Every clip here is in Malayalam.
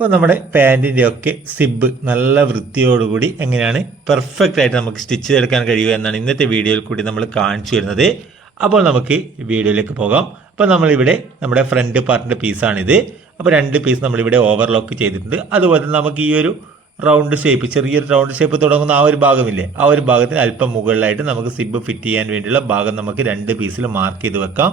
അപ്പോൾ നമ്മുടെ പാന്റിന്റെ ഒക്കെ സിബ് നല്ല വൃത്തിയോടുകൂടി എങ്ങനെയാണ് പെർഫെക്റ്റ് ആയിട്ട് നമുക്ക് സ്റ്റിച്ച് ചെയ്തെടുക്കാൻ കഴിയുക എന്നാണ് ഇന്നത്തെ വീഡിയോയിൽ കൂടി നമ്മൾ കാണിച്ചു വരുന്നത്. അപ്പോൾ നമുക്ക് വീഡിയോയിലേക്ക് പോകാം. അപ്പോൾ നമ്മളിവിടെ നമ്മുടെ ഫ്രണ്ട് പാർട്ടിന്റെ പീസാണിത് അപ്പോൾ രണ്ട് പീസ് നമ്മളിവിടെ ഓവർലോക്ക് ചെയ്തിട്ടുണ്ട്. അതുപോലെ നമുക്ക് ഈ ഒരു റൗണ്ട് ഷേപ്പ് ചെറിയൊരു റൗണ്ട് ഷേപ്പ് തുടങ്ങുന്ന ആ ഒരു ഭാഗമില്ലേ? ആ ഒരു ഭാഗത്തിന് അല്പം മുകളിലായിട്ട് നമുക്ക് സിബ് ഫിറ്റ് ചെയ്യാൻ വേണ്ടിയുള്ള ഭാഗം നമുക്ക് രണ്ട് പീസിൽ മാർക്ക് ചെയ്ത് വെക്കാം.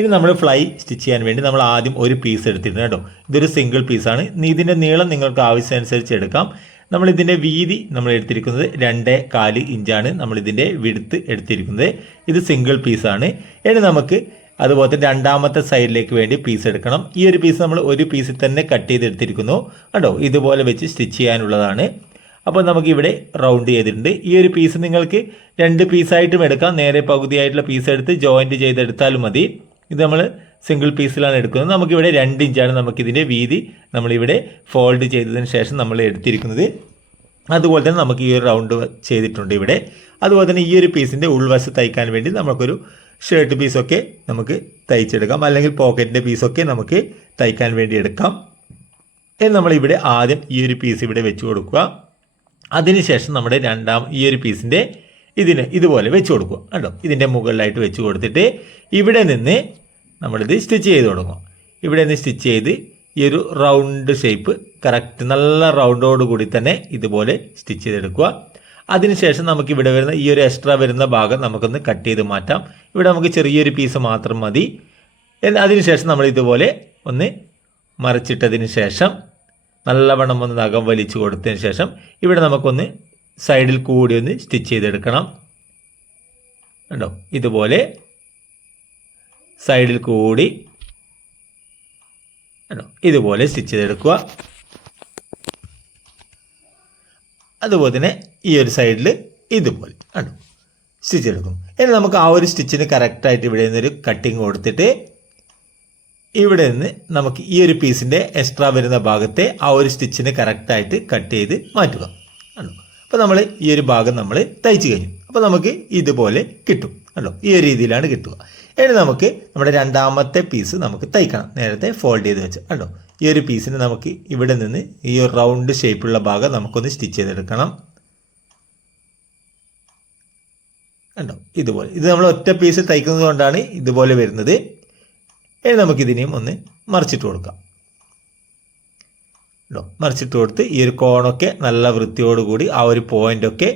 ഇനി നമ്മൾ ഫ്ലൈ സ്റ്റിച്ച് ചെയ്യാൻ വേണ്ടി നമ്മൾ ആദ്യം ഒരു പീസ് എടുത്തിരുന്നു കേട്ടോ. ഇതൊരു സിംഗിൾ പീസാണ് ഇതിന്റെ നീളം നിങ്ങൾക്ക് ആവശ്യമനുസരിച്ച് എടുക്കാം. നമ്മൾ ഇതിന്റെ വീതി നമ്മൾ എടുത്തിരിക്കുന്നത് രണ്ട് കാൽ ഇഞ്ചാണ് നമ്മൾ ഇതിന്റെ വിടുത്ത് എടുത്തിരിക്കുന്നത് ഇത് സിംഗിൾ പീസാണ് ഇനി നമുക്ക് അതുപോലെ തന്നെ രണ്ടാമത്തെ സൈഡിലേക്ക് വേണ്ടി പീസ് എടുക്കണം. ഈ ഒരു പീസ് നമ്മൾ ഒരു പീസിൽ തന്നെ കട്ട് ചെയ്തെടുത്തിരിക്കുന്നു കണ്ടോ? ഇതുപോലെ വെച്ച് സ്റ്റിച്ച് ചെയ്യാനുള്ളതാണ്. അപ്പോൾ നമുക്കിവിടെ റൗണ്ട് ചെയ്തിട്ടുണ്ട്. ഈ ഒരു പീസ് നിങ്ങൾക്ക് രണ്ട് പീസായിട്ടും എടുക്കാം. നേരെ പകുതിയായിട്ടുള്ള പീസ് എടുത്ത് ജോയിന്റ് ചെയ്തെടുത്താലും മതി. ഇത് നമ്മൾ സിംഗിൾ പീസിലാണ് എടുക്കുന്നത്. നമുക്കിവിടെ രണ്ട് ഇഞ്ചാണ് നമുക്കിതിന്റെ വീതി നമ്മളിവിടെ ഫോൾഡ് ചെയ്തതിന് ശേഷം നമ്മൾ എടുത്തിരിക്കുന്നത്. അതുപോലെ തന്നെ നമുക്ക് ഈ ഒരു റൗണ്ട് ചെയ്തിട്ടുണ്ട് ഇവിടെ. അതുപോലെ തന്നെ ഈ ഒരു പീസിന്റെ ഉൾവശം തയ്ക്കാൻ വേണ്ടി നമുക്കൊരു ഷർട്ട് പീസൊക്കെ നമുക്ക് തയ്ച്ചെടുക്കാം. അല്ലെങ്കിൽ പോക്കറ്റിന്റെ പീസൊക്കെ നമുക്ക് തയ്ക്കാൻ വേണ്ടി എടുക്കാം. എന്ന് നമ്മളിവിടെ ആദ്യം ഈ ഒരു പീസ് ഇവിടെ വെച്ച് കൊടുക്കുക. അതിനുശേഷം നമ്മുടെ രണ്ടാം ഈ ഒരു പീസിന്റെ ഇതിന് ഇതുപോലെ വെച്ച് കൊടുക്കുക. കണ്ടോ? ഇതിന്റെ മുകളിലായിട്ട് വെച്ച് കൊടുത്തിട്ട് ഇവിടെ നിന്ന് നമ്മളിത് സ്റ്റിച്ച് ചെയ്ത് തുടങ്ങും ഇവിടെ നിന്ന് സ്റ്റിച്ച് ചെയ്ത് ഈ ഒരു റൗണ്ട് ഷേപ്പ് കറക്റ്റ് നല്ല റൗണ്ടോട് കൂടി തന്നെ ഇതുപോലെ സ്റ്റിച്ച് ചെയ്തെടുക്കുക. അതിനുശേഷം നമുക്ക് ഇവിടെ വരുന്ന ഈ ഒരു എക്സ്ട്രാ വരുന്ന ഭാഗം നമുക്കൊന്ന് കട്ട് ചെയ്ത് മാറ്റാം. ഇവിടെ നമുക്ക് ചെറിയൊരു പീസ് മാത്രം മതി. അതിനുശേഷം നമ്മൾ ഇതുപോലെ ഒന്ന് മറിച്ചിട്ടതിന് ശേഷം നല്ലവണ്ണം ഒന്ന് നഖം വലിച്ചു കൊടുത്തതിന് ശേഷം ഇവിടെ നമുക്കൊന്ന് സൈഡിൽ കൂടി ഒന്ന് സ്റ്റിച്ച് ചെയ്തെടുക്കണം. കണ്ടോ? ഇതുപോലെ സൈഡിൽ കൂടി കണ്ടോ? ഇതുപോലെ സ്റ്റിച്ച് ചെയ്തെടുക്കുക. അതുപോലെ തന്നെ ഈ ഒരു സൈഡിൽ ഇതുപോലെ കണ്ടോ? സ്റ്റിച്ച് എടുക്കും. ഇനി നമുക്ക് ആ ഒരു സ്റ്റിച്ചിന് കറക്റ്റായിട്ട് ഇവിടെ നിന്നൊരു കട്ടിങ് കൊടുത്തിട്ട് ഇവിടെ നിന്ന് നമുക്ക് ഈ ഒരു പീസിന്റെ എക്സ്ട്രാ വരുന്ന ഭാഗത്തെ ആ ഒരു സ്റ്റിച്ചിന് കറക്റ്റായിട്ട് കട്ട് ചെയ്ത് മാറ്റുക. കണ്ടോ? അപ്പോൾ നമ്മൾ ഈ ഒരു ഭാഗം നമ്മൾ തയ്ച്ചു കഴിഞ്ഞു. അപ്പോൾ നമുക്ക് ഇതുപോലെ കിട്ടും കണ്ടോ? ഈ ഒരു രീതിയിലാണ് കിട്ടുക. ഇനി നമുക്ക് നമ്മുടെ രണ്ടാമത്തെ പീസ് നമുക്ക് തയ്ക്കണം. നേരത്തെ ഫോൾഡ് ചെയ്ത് വെച്ച് കണ്ടോ? ഈ ഒരു പീസിന് നമുക്ക് ഇവിടെ നിന്ന് ഈ ഒരു റൗണ്ട് ഷേപ്പുള്ള ഭാഗം നമുക്കൊന്ന് സ്റ്റിച്ച് ചെയ്തെടുക്കണം. കണ്ടോ? ഇതുപോലെ. ഇത് നമ്മൾ ഒറ്റ പീസ് തയ്ക്കുന്നത് കൊണ്ടാണ് ഇതുപോലെ വരുന്നത്. ഇനി നമുക്കിതിനെയും ഒന്ന് മറിച്ചിട്ട് കൊടുക്കാം. കേട്ടോ മറിച്ചിട്ട് കൊടുത്ത് ഈ ഒരു കോണൊക്കെ നല്ല വൃത്തിയോടുകൂടി ആ ഒരു പോയിന്റൊക്കെ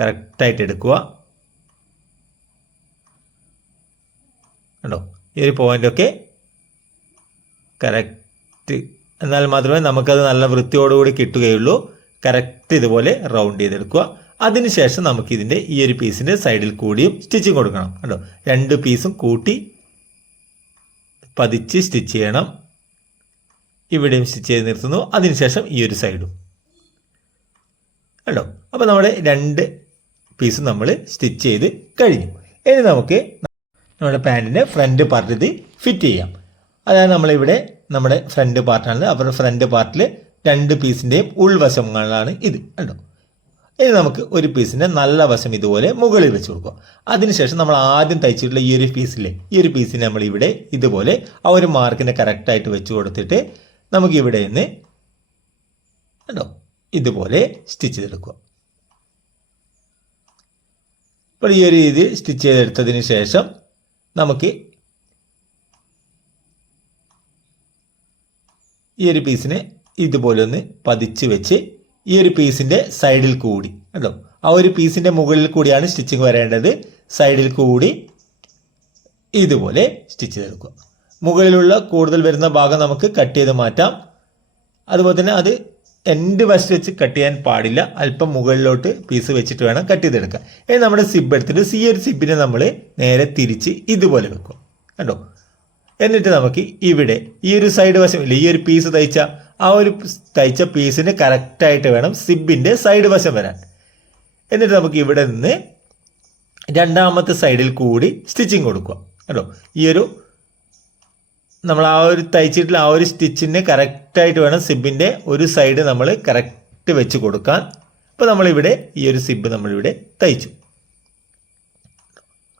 കറക്റ്റായിട്ട് എടുക്കുക. കണ്ടോ ഈ ഒരു പോയിന്റൊക്കെ കറക്റ്റ് എന്നാൽ മാത്രമേ നമുക്കത് നല്ല വൃത്തിയോടുകൂടി കിട്ടുകയുള്ളൂ. കറക്റ്റ് ഇതുപോലെ റൗണ്ട് ചെയ്തെടുക്കുക. അതിനുശേഷം നമുക്കിതിന്റെ ഈ ഒരു പീസിന്റെ സൈഡിൽ കൂടിയും സ്റ്റിച്ചിങ് കൊടുക്കണം. കണ്ടോ രണ്ട് പീസും കൂട്ടി പതിച്ച് സ്റ്റിച്ച് ചെയ്യണം. ഇവിടെയും സ്റ്റിച്ച് ചെയ്ത് നിർത്തുന്നു. അതിനുശേഷം ഈ ഒരു സൈഡും. കണ്ടോ? അപ്പോൾ നമ്മുടെ രണ്ട് പീസും നമ്മൾ സ്റ്റിച്ച് ചെയ്ത് കഴിഞ്ഞു. ഇനി നമുക്ക് നമ്മുടെ പാന്റിന്റെ ഫ്രണ്ട് പാർട്ട് ഫിറ്റ് ചെയ്യാം. അതായത് നമ്മളിവിടെ നമ്മുടെ ഫ്രണ്ട് പാർട്ടാണ് അപ്പോൾ ഫ്രണ്ട് പാർട്ടിൽ രണ്ട് പീസിന്റെയും ഉൾവശങ്ങളാണ് ഇത്. കണ്ടോ? ഇനി നമുക്ക് ഒരു പീസിന്റെ നല്ല വശം ഇതുപോലെ മുകളിൽ വെച്ച് കൊടുക്കുക അതിനുശേഷം നമ്മൾ ആദ്യം തയ്ച്ചിട്ടുള്ള ഈ ഒരു പീസിലെ ഈ ഒരു പീസിനെ നമ്മൾ ഇവിടെ ഇതുപോലെ ആ ഒരു മാർക്കിനെ കറക്റ്റായിട്ട് വെച്ച് കൊടുത്തിട്ട് നമുക്ക് ഇവിടെ നിന്ന് കണ്ടോ? ഇതുപോലെ സ്റ്റിച്ച് ചെയ്തെടുക്കുക. അപ്പോൾ ഈ ഒരു രീതിയിൽ സ്റ്റിച്ച് ചെയ്തെടുത്തതിന് ശേഷം നമുക്ക് ഈ ഒരു പീസിനെ ഇതുപോലെ ഒന്ന് പതിച്ച് വെച്ച് ഈ ഒരു പീസിന്റെ സൈഡിൽ കൂടി കേട്ടോ ആ ഒരു പീസിന്റെ മുകളിൽ കൂടിയാണ് സ്റ്റിച്ചിങ് വരേണ്ടത്. സൈഡിൽ കൂടി ഇതുപോലെ സ്റ്റിച്ച് ചെയ്തെടുക്കുക. മുകളിലുള്ള കൂടുതൽ വരുന്ന ഭാഗം നമുക്ക് കട്ട് ചെയ്ത് മാറ്റാം. അതുപോലെ തന്നെ അത് എൻഡ് വശത്ത് വെച്ച് കട്ട് ചെയ്യാൻ പാടില്ല. അല്പം മുകളിലോട്ട് പീസ് വെച്ചിട്ട് വേണം കട്ട് ചെയ്തെടുക്കാൻ. ഇനി നമ്മുടെ സിബ് എടുത്തിട്ട് സി ഒരു സിബിനെ നമ്മൾ നേരെ തിരിച്ച് ഇതുപോലെ വെക്കും. കണ്ടോ? എന്നിട്ട് നമുക്ക് ഇവിടെ ഈ ഒരു സൈഡ് വശം ഇല്ല ഈ ഒരു പീസ് തയ്ച്ച ആ ഒരു തയ്ച്ച പീസിന് കറക്റ്റായിട്ട് വേണം സിബിന്റെ സൈഡ് വശം വരാൻ. എന്നിട്ട് നമുക്ക് ഇവിടെ നിന്ന് രണ്ടാമത്തെ സൈഡിൽ കൂടി സ്റ്റിച്ചിങ് കൊടുക്കുക. കേട്ടോ ഈ ഒരു നമ്മൾ ആ ഒരു തയ്ച്ചിട്ടുള്ള ആ ഒരു സ്റ്റിച്ചിന് കറക്റ്റായിട്ട് വേണം സിബിന്റെ ഒരു സൈഡ് നമ്മൾ കറക്റ്റ് വെച്ച് കൊടുക്കാൻ. അപ്പോൾ നമ്മളിവിടെ ഈ ഒരു സിബ് നമ്മളിവിടെ തയ്ച്ചു.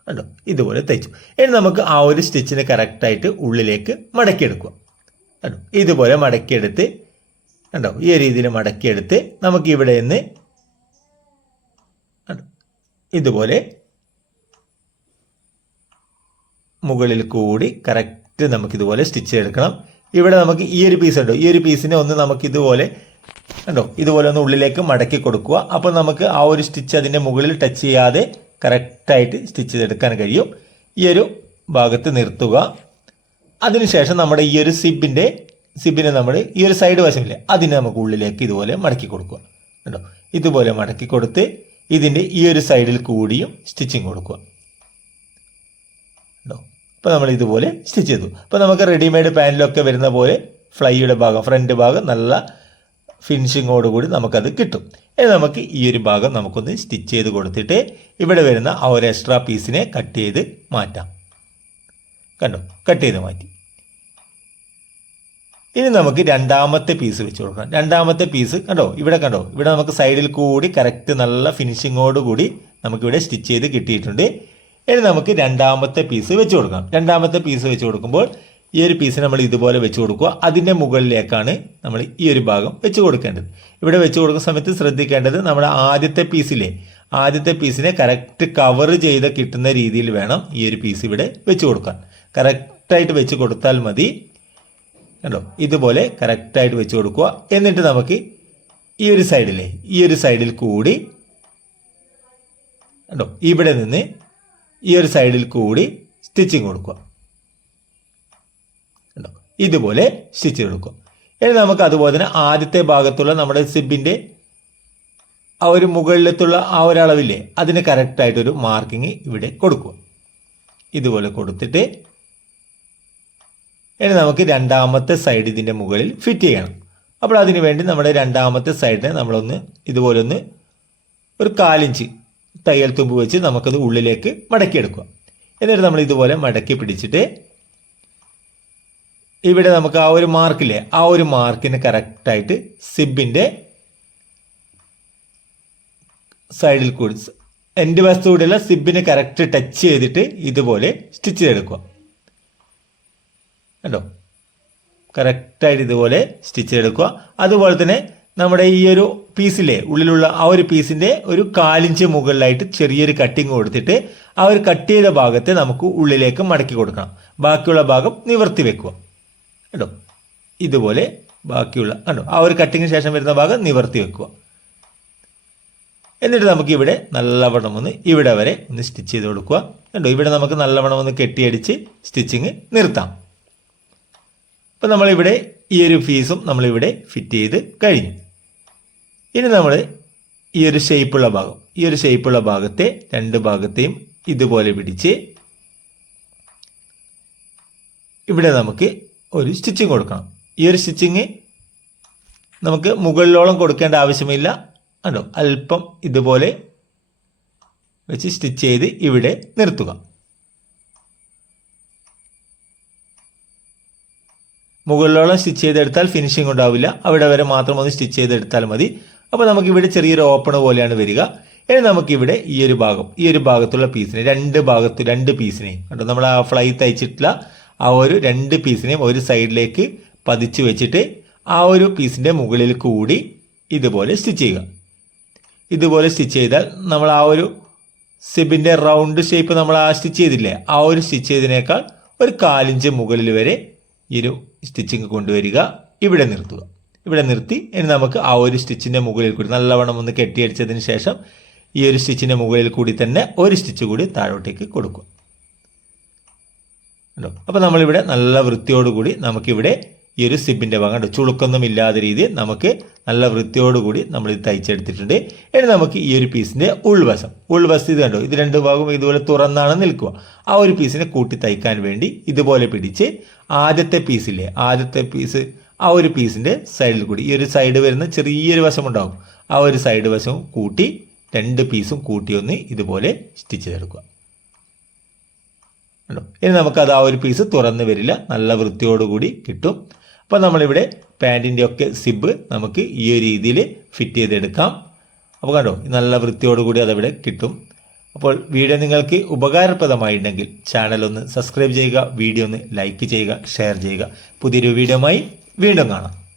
കണ്ടോ? ഇതുപോലെ തയ്ച്ചു. ഇനി നമുക്ക് ആ ഒരു സ്റ്റിച്ചിനെ കറക്റ്റായിട്ട് ഉള്ളിലേക്ക് മടക്കിയെടുക്കുക. കണ്ടോ? ഇതുപോലെ മടക്കിയെടുത്ത് കണ്ടോ? ഈ രീതിയിൽ മടക്കിയെടുത്ത് നമുക്ക് ഇവിടെ നിന്ന് ഇതുപോലെ മുകളിൽ കൂടി കറക്റ്റ് നമുക്കിതുപോലെ സ്റ്റിച്ച് എടുക്കണം. ഇവിടെ നമുക്ക് ഈ ഒരു പീസ് ഉണ്ടോ. ഈ ഒരു പീസിനെ ഒന്ന് നമുക്ക് ഇതുപോലെ കണ്ടോ? ഇതുപോലെ ഒന്ന് ഉള്ളിലേക്ക് മടക്കി കൊടുക്കുക. അപ്പോൾ നമുക്ക് ആ ഒരു സ്റ്റിച്ച് അതിന്റെ മുകളിൽ ടച്ച് ചെയ്യാതെ കറക്റ്റായിട്ട് സ്റ്റിച്ച് ചെയ്തെടുക്കാൻ കഴിയും. ഈ ഒരു ഭാഗത്ത് നിർത്തുക. അതിനുശേഷം നമ്മുടെ ഈ ഒരു സിബിന്റെ സിബിനെ നമ്മൾ ഈ ഒരു സൈഡ് വശമില്ല അതിനെ നമുക്ക് ഉള്ളിലേക്ക് ഇതുപോലെ മടക്കി കൊടുക്കുക. കണ്ടോ? ഇതുപോലെ മടക്കി കൊടുത്ത് ഇതിന്റെ ഈ ഒരു സൈഡിൽ കൂടിയും സ്റ്റിച്ചിങ് കൊടുക്കുക. ഉണ്ടോ അപ്പോൾ നമ്മൾ ഇതുപോലെ സ്റ്റിച്ച് ചെയ്തു. അപ്പോൾ നമുക്ക് റെഡിമെയ്ഡ് പാന്റിലൊക്കെ വരുന്ന പോലെ ഫ്ലൈയുടെ ഭാഗം ഫ്രണ്ട് ഭാഗം നല്ല ഫിനിഷിങ്ങോട് കൂടി നമുക്കത് കിട്ടും. ഇനി നമുക്ക് ഈ ഒരു ഭാഗം നമുക്കൊന്ന് സ്റ്റിച്ച് ചെയ്ത് കൊടുത്തിട്ട് ഇവിടെ വരുന്ന ആ ഒരു എക്സ്ട്രാ പീസിനെ കട്ട് ചെയ്ത് മാറ്റാം. കണ്ടോ? കട്ട് ചെയ്ത് മാറ്റി. ഇനി നമുക്ക് രണ്ടാമത്തെ പീസ് വെച്ച് കൊടുക്കണം. രണ്ടാമത്തെ പീസ് കണ്ടോ? ഇവിടെ കണ്ടോ? ഇവിടെ നമുക്ക് സൈഡിൽ കൂടി കറക്റ്റ് നല്ല ഫിനിഷിങ്ങോട് കൂടി നമുക്കിവിടെ സ്റ്റിച്ച് ചെയ്ത് കിട്ടിയിട്ടുണ്ട്. ഇനി നമുക്ക് രണ്ടാമത്തെ പീസ് വെച്ച് കൊടുക്കാം. രണ്ടാമത്തെ പീസ് വെച്ച് കൊടുക്കുമ്പോൾ ഈ ഒരു പീസ് നമ്മൾ ഇതുപോലെ വെച്ച് കൊടുക്കുക. അതിന്റെ മുകളിലേക്കാണ് നമ്മൾ ഈ ഒരു ഭാഗം വെച്ച് കൊടുക്കേണ്ടത്. ഇവിടെ വെച്ച് കൊടുക്കുന്ന സമയത്ത് ശ്രദ്ധിക്കേണ്ടത് നമ്മുടെ ആദ്യത്തെ പീസിലെ ആദ്യത്തെ പീസിനെ കറക്റ്റ് കവർ ചെയ്ത് കിട്ടുന്ന രീതിയിൽ വേണം ഈ ഒരു പീസ് ഇവിടെ വെച്ച് കൊടുക്കാൻ. കറക്റ്റായിട്ട് വെച്ച് കൊടുത്താൽ മതി. കണ്ടോ? ഇതുപോലെ കറക്റ്റായിട്ട് വെച്ച് കൊടുക്കുക. എന്നിട്ട് നമുക്ക് ഈ ഒരു സൈഡിലെ ഈ ഒരു സൈഡിൽ കൂടി കണ്ടോ? ഇവിടെ നിന്ന് ഈ ഒരു സൈഡിൽ കൂടി സ്റ്റിച്ചിങ് കൊടുക്കുക. ഇതുപോലെ സ്റ്റിച്ച് കൊടുക്കുക. ഇനി നമുക്ക് അതുപോലെ തന്നെ ആദ്യത്തെ ഭാഗത്തുള്ള നമ്മുടെ സിബിന്റെ ആ ഒരു മുകളിലത്തുള്ള ആ ഒരു അളവില്ലേ അതിന് കറക്റ്റായിട്ടൊരു മാർക്കിങ് ഇവിടെ കൊടുക്കുക. ഇതുപോലെ കൊടുത്തിട്ട് ഇനി നമുക്ക് രണ്ടാമത്തെ സൈഡ് ഇതിന്റെ മുകളിൽ ഫിറ്റ് ചെയ്യണം. അപ്പോൾ അതിന് വേണ്ടി നമ്മുടെ രണ്ടാമത്തെ സൈഡിനെ നമ്മളൊന്ന് ഇതുപോലെ ഒന്ന് ഒരു കാലിഞ്ച് തയ്യൽ തുമ്പ് വെച്ച് നമുക്കത് ഉള്ളിലേക്ക് മടക്കിയെടുക്കുക. എന്നിട്ട് നമ്മൾ ഇതുപോലെ മടക്കി പിടിച്ചിട്ട് ഇവിടെ നമുക്ക് ആ ഒരു മാർക്കില്ലേ ആ ഒരു മാർക്കിന് കറക്റ്റായിട്ട് സിബിന്റെ സൈഡിൽ കൂടി എന്റെ വസ്തുകൂടെയുള്ള സിബിന് കറക്റ്റ് ടച്ച് ചെയ്തിട്ട് ഇതുപോലെ സ്റ്റിച്ച് ചെയ്തെടുക്കുക. കണ്ടോ? കറക്റ്റായിട്ട് ഇതുപോലെ സ്റ്റിച്ച് ചെയ്തെടുക്കുക. അതുപോലെ തന്നെ നമ്മുടെ ഈ ഒരു പീസിലെ ഉള്ളിലുള്ള ആ ഒരു പീസിന്റെ ഒരു കാലിഞ്ച് മുകളിലായിട്ട് ചെറിയൊരു കട്ടിങ് കൊടുത്തിട്ട് ആ ഒരു കട്ട് ചെയ്ത ഭാഗത്തെ നമുക്ക് ഉള്ളിലേക്ക് മടക്കി കൊടുക്കണം. ബാക്കിയുള്ള ഭാഗം നിവർത്തി വെക്കുക. കേട്ടോ ഇതുപോലെ ബാക്കിയുള്ള കണ്ടോ? ആ ഒരു കട്ടിങ്ങിന് ശേഷം വരുന്ന ഭാഗം നിവർത്തി വെക്കുക. എന്നിട്ട് നമുക്ക് ഇവിടെ നല്ലവണ്ണം ഒന്ന് ഇവിടെ വരെ ഒന്ന് സ്റ്റിച്ച് ചെയ്ത് കൊടുക്കുക. കണ്ടോ? ഇവിടെ നമുക്ക് നല്ലവണ്ണം ഒന്ന് കെട്ടിയടിച്ച് സ്റ്റിച്ചിങ് നിർത്താം. അപ്പോൾ നമ്മളിവിടെ ഈ ഒരു ഫീസും നമ്മളിവിടെ ഫിറ്റ് ചെയ്ത് കഴിഞ്ഞു. ഇനി നമ്മൾ ഈ ഒരു ഷേപ്പുള്ള ഭാഗം ഈ ഒരു ഷേപ്പുള്ള ഭാഗത്തെ രണ്ട് ഭാഗത്തെയും ഇതുപോലെ പിടിച്ച് ഇവിടെ നമുക്ക് ഒരു സ്റ്റിച്ചിങ് കൊടുക്കണം. ഈ ഒരു സ്റ്റിച്ചിങ് നമുക്ക് മുകളിലോളം കൊടുക്കേണ്ട ആവശ്യമില്ല. കണ്ടോ? അല്പം ഇതുപോലെ വെച്ച് സ്റ്റിച്ച് ചെയ്ത് ഇവിടെ നിർത്തുക. മുകളിലോളം സ്റ്റിച്ച് ചെയ്തെടുത്താൽ ഫിനിഷിംഗ് ഉണ്ടാവില്ല. അവിടെ വരെ മാത്രം ഒന്ന് സ്റ്റിച്ച് ചെയ്തെടുത്താൽ മതി. അപ്പോൾ നമുക്ക് ഇവിടെ ചെറിയൊരു ഓപ്പൺ പോലെയാണ് വരിക. ഇനി നമുക്കിവിടെ ഈ ഒരു ഭാഗം ഈ ഒരു ഭാഗത്തുള്ള പീസിനെ രണ്ട് ഭാഗത്ത് രണ്ട് പീസിനെയും കേട്ടോ നമ്മൾ ആ ഫ്ലൈ തയ്ച്ചിട്ടുള്ള ആ ഒരു രണ്ട് പീസിനെയും ഒരു സൈഡിലേക്ക് പതിച്ചു വെച്ചിട്ട് ആ ഒരു പീസിന്റെ മുകളിൽ കൂടി ഇതുപോലെ സ്റ്റിച്ച് ചെയ്യുക. ഇതുപോലെ സ്റ്റിച്ച് ചെയ്താൽ നമ്മൾ ആ ഒരു സിബിന്റെ റൗണ്ട് ഷേപ്പ് നമ്മൾ ആ സ്റ്റിച്ച് ചെയ്തില്ലേ ആ ഒരു സ്റ്റിച്ച് ചെയ്തതിനേക്കാൾ ഒരു കാലിഞ്ച് മുകളിൽ വരെ ഈ ഒരു സ്റ്റിച്ചിങ് കൊണ്ടുവരിക. ഇവിടെ നിർത്തുക. ഇവിടെ നിർത്തി. ഇനി നമുക്ക് ആ ഒരു സ്റ്റിച്ചിന്റെ മുകളിൽ കൂടി നല്ലവണ്ണം ഒന്ന് കെട്ടിയടിച്ചതിന് ശേഷം ഈ ഒരു സ്റ്റിച്ചിന്റെ മുകളിൽ കൂടി തന്നെ ഒരു സ്റ്റിച്ച് കൂടി താഴോട്ടേക്ക് കൊടുക്കുക. ഉണ്ടോ അപ്പോൾ നമ്മളിവിടെ നല്ല വൃത്തിയോടുകൂടി നമുക്കിവിടെ ഈ ഒരു സിബിന്റെ ഭാഗം കണ്ടോ? ചുളുക്കൊന്നും ഇല്ലാത്ത രീതിയിൽ നമുക്ക് നല്ല വൃത്തിയോടുകൂടി നമ്മൾ ഇത് തയ്ച്ചെടുത്തിട്ടുണ്ട്. ഇനി നമുക്ക് ഈ ഒരു പീസിന്റെ ഉൾവശം. ഉൾവശം ഇത് കണ്ടോ? ഇത് രണ്ട് ഭാഗവും ഇതുപോലെ തുറന്നാണ് നിൽക്കുക. ആ ഒരു പീസിനെ കൂട്ടി തയ്ക്കാൻ വേണ്ടി ഇതുപോലെ പിടിച്ച് ആദ്യത്തെ പീസില്ലേ? ആദ്യത്തെ പീസ് ആ ഒരു പീസിന്റെ സൈഡിൽ കൂടി ഈ ഒരു സൈഡ് വരുന്ന ചെറിയൊരു വശം ഉണ്ടാകും ആ ഒരു സൈഡ് വശവും കൂട്ടി രണ്ട് പീസും കൂട്ടി ഒന്ന് ഇതുപോലെ സ്റ്റിച്ച് ചെയ്തെടുക്കുക. ഉണ്ടോ ഇനി നമുക്കത് ആ ഒരു പീസ് തുറന്ന് വരില്ല. നല്ല വൃത്തിയോടുകൂടി കിട്ടും. അപ്പോൾ നമ്മളിവിടെ പാന്റിന്റെ ഒക്കെ സിബ് നമുക്ക് ഈ ഒരു രീതിയിൽ ഫിറ്റ് ചെയ്തെടുക്കാം. അപ്പോൾ കണ്ടോ? നല്ല വൃത്തിയോടുകൂടി അതവിടെ കിട്ടും. അപ്പോൾ വീഡിയോ നിങ്ങൾക്ക് ഉപകാരപ്രദമായിട്ടുണ്ടെങ്കിൽ ചാനൽ ഒന്ന് സബ്സ്ക്രൈബ് ചെയ്യുക വീഡിയോ ഒന്ന് ലൈക്ക് ചെയ്യുക ഷെയർ ചെയ്യുക. പുതിയൊരു വീഡിയോയുമായി വീണ്ടും കാണാം.